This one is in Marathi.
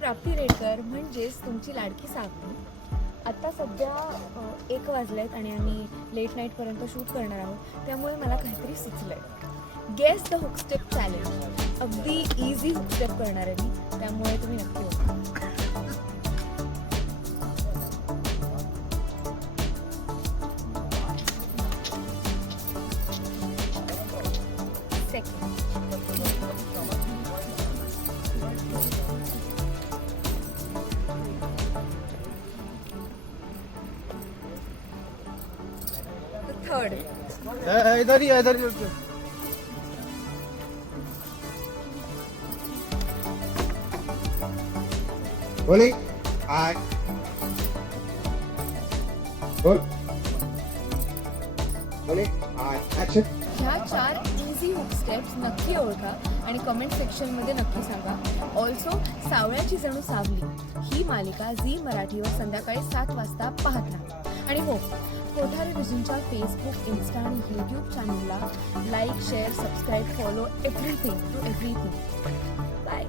प्राप्ती रेडकर म्हणजेच तुमची लाडकी सावली. आता सध्या 1 वाजलेत आणि आम्ही लेट नाईटपर्यंत शूट करणार आहोत, त्यामुळे मला काहीतरी सुचलं आहे. Guess the hook step challenge. अगदी इझी हुक स्टेप करणार आहे मी, त्यामुळे तुम्ही नक्की बघा. सेकंड, थर्ड, इधर ही इधर ही बोली हाय बोल बोले हाय ऍक्शन. ह्या 4 इझी हुक स्टेप्स नक्की ओळखा आणि कमेंट सेक्शनमध्ये नक्की सांगा. ऑल्सो सावळ्याची जणू सावली ही मालिका झी मराठीवर संध्याकाळी 7 वाजता पाहत राहा. आणि हो, कोठारे रिझूमच्या फेसबुक, इन्स्टा आणि यूट्यूब चॅनलला like, share, subscribe, follow everything to everything. Bye.